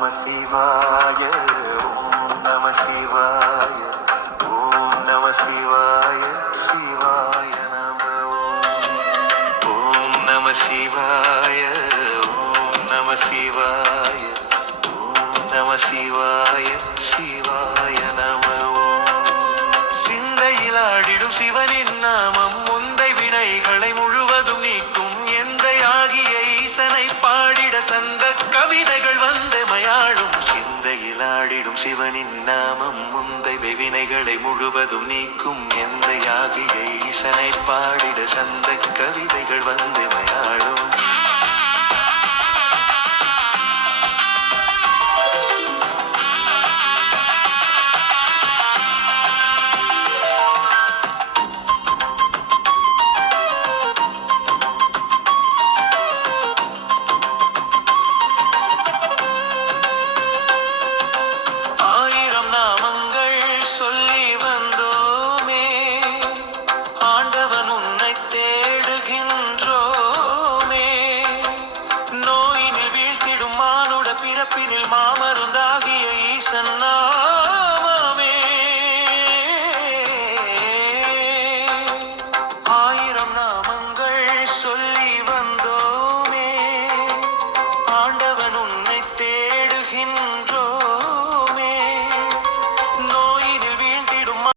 நம சிவாய ஓம் நம சிவாய ஓம் நம சிவாய சிவாய நம ஓம் நம சிவாய ஓம் நம சிவாய ஓம் நம சிவாய சிவாய நம சிந்தையில் ஆடிடும் சிவனின் நாமம் முந்தை வினைகளை முழுவதும் நீக்கும் எந்தை ஆகிய ஈசனை பாடிட சந்த கவிதைகள் வந்து மயாழும் சிந்தையில் ஆடிடும் சிவனின் நாமம் முந்தை வினைகளை முழுவதும் நீக்கும் எந்தை ஆகிய ஈசனை பாடிட சந்த கவிதைகள் வந்து மயாழும்